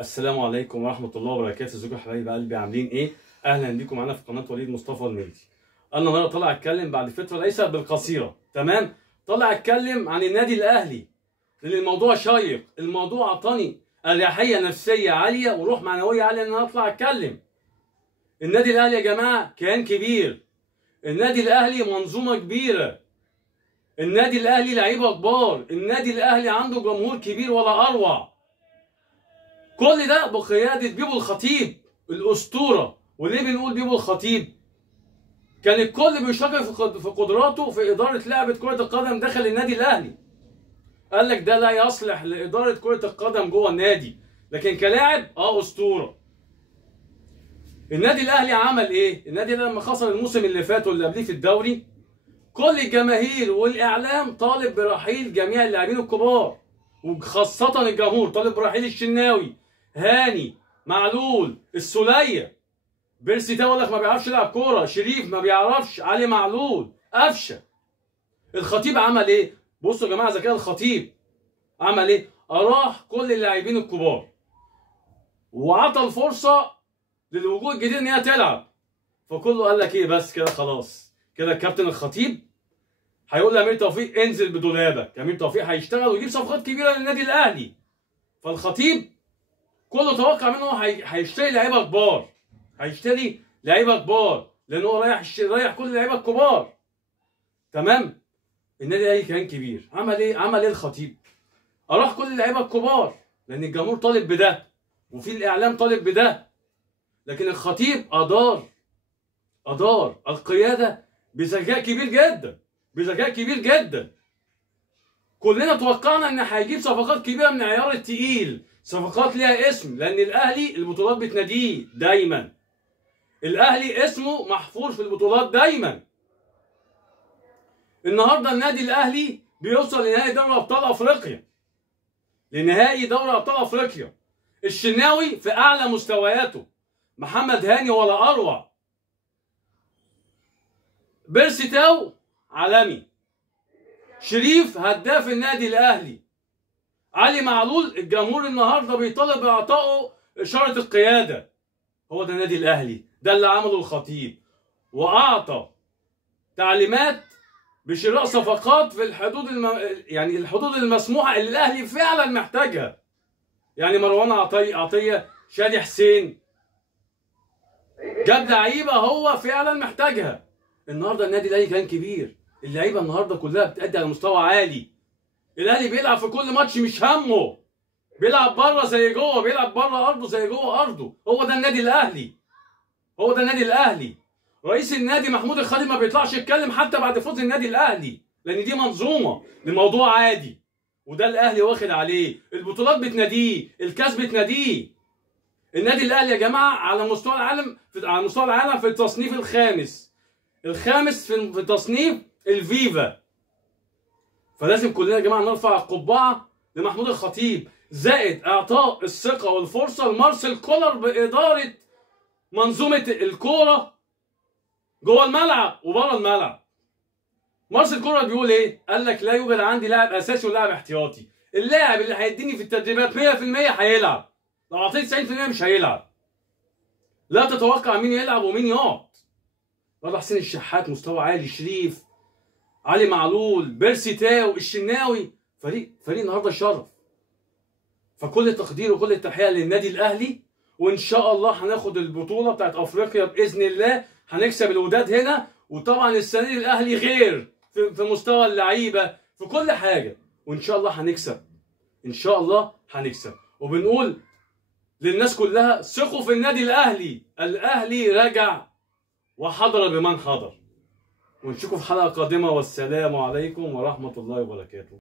السلام عليكم ورحمة الله وبركاته. ازيكم يا حبايب قلبي، عاملين ايه؟ اهلا بيكم معانا في قناة وليد مصطفى الميدي. انا النهارده طالع اتكلم بعد فترة ليست بالقصيرة، تمام؟ طالع اتكلم عن النادي الاهلي لان الموضوع شيق، الموضوع عطاني اريحية نفسية عالية وروح معنوية عالية ان انا اطلع اتكلم. النادي الاهلي يا جماعة كيان كبير، النادي الاهلي منظومة كبيرة، النادي الاهلي لعيبة كبار، النادي الاهلي عنده جمهور كبير ولا اروع. كل ده بقيادة بيبو الخطيب الأسطورة. وليه بنقول بيبو الخطيب؟ كان الكل بيشكر في قدراته في إدارة لعبة كرة القدم داخل النادي الأهلي. قال لك ده لا يصلح لإدارة كرة القدم جوه النادي، لكن كلاعب أسطورة. النادي الأهلي عمل إيه؟ النادي الأهلي لما خسر الموسم اللي فات واللي قبليه في الدوري، كل الجماهير والإعلام طالب برحيل جميع اللاعبين الكبار، وخاصة الجمهور طالب برحيل الشناوي، هاني، معلول، السولية، بيرسي تاو لك ما بيعرفش يلعب كوره، شريف ما بيعرفش، علي معلول، قفشه. الخطيب عمل ايه؟ بصوا يا جماعه ذكاء الخطيب عمل ايه؟ اراح كل اللاعبين الكبار وعطى الفرصه للوجوه الجديد ان هي تلعب. فكله قال لك ايه؟ بس كده خلاص، كده الكابتن الخطيب هيقول لامير توفيق انزل بدولابك. امير توفيق هيشتغل ويجيب صفقات كبيره للنادي الاهلي. فالخطيب كله توقع منه هيشتري لعيبه كبار، هيشتري لعيبه كبار لان هو رايح كل اللعيبه الكبار، تمام؟ النادي الاهلي كان كبير، عمل ايه؟ عمل ايه الخطيب؟ اراح كل اللعيبه الكبار لان الجمهور طالب بده وفي الاعلام طالب بده، لكن الخطيب ادار القياده بذكاء كبير جدا، بذكاء كبير جدا. كلنا توقعنا ان هيجيب صفقات كبيره من عيار التقيل، صفقات ليها اسم، لان الاهلي البطولات بتناديه دايما، الاهلي اسمه محفور في البطولات دايما. النهارده النادي الاهلي بيوصل لنهائي دوري ابطال افريقيا، لنهائي دوري ابطال افريقيا. الشناوي في اعلى مستوياته، محمد هاني ولا اروع، بيرسي تاو عالمي، شريف هداف النادي الاهلي، علي معلول الجمهور النهارده بيطالب باعطائه اشاره القياده. هو ده النادي الاهلي، ده اللي عمله الخطيب، واعطى تعليمات بشراء صفقات في الحدود يعني الحدود المسموحه اللي الاهلي فعلا محتاجها. يعني مروان عطيه، شادي حسين، جاب لعيبه هو فعلا محتاجها. النهارده النادي الاهلي كان كبير، اللعيبه النهارده كلها بتأدي على مستوى عالي. الاهلي بيلعب في كل ماتش مش همه، بيلعب بره زي جوه، بيلعب بره ارضه زي جوه ارضه. هو ده النادي الاهلي، هو ده النادي الاهلي. رئيس النادي محمود الخالد ما بيطلعش يتكلم حتى بعد فوز النادي الاهلي، لان دي منظومه، الموضوع عادي، وده الاهلي واخد عليه. البطولات بتناديه، الكاس بتناديه. النادي الاهلي يا جماعه على مستوى العالم، على مستوى العالم في التصنيف الخامس في تصنيف الفيفا. فلازم كلنا يا جماعه نرفع القبعه لمحمود الخطيب، زائد اعطاء الثقه والفرصه لمارسيل كولر باداره منظومه الكوره جوه الملعب وبره الملعب. مارسيل كولر بيقول ايه؟ قال لك لا يوجد عندي لاعب اساسي ولاعب احتياطي، اللاعب اللي هيديني في التدريبات 100% هيلعب، لو اعطيت 90% مش هيلعب. لا تتوقع مين يلعب ومين يقعد. رضا حسين الشحات مستوى عالي، شريف، علي معلول، بيرسي تاو، الشناوي، فريق النهارده شرف. فكل التقدير وكل التحيه للنادي الاهلي، وان شاء الله هناخد البطوله بتاعت افريقيا باذن الله، هنكسب الوداد هنا. وطبعا السنه دي الاهلي غير في مستوى اللعيبه، في كل حاجه، وان شاء الله هنكسب، ان شاء الله هنكسب. وبنقول للناس كلها ثقوا في النادي الاهلي، الاهلي رجع وحضر بمن حضر. ونشوفكم في حلقه قادمه، والسلام عليكم ورحمه الله وبركاته.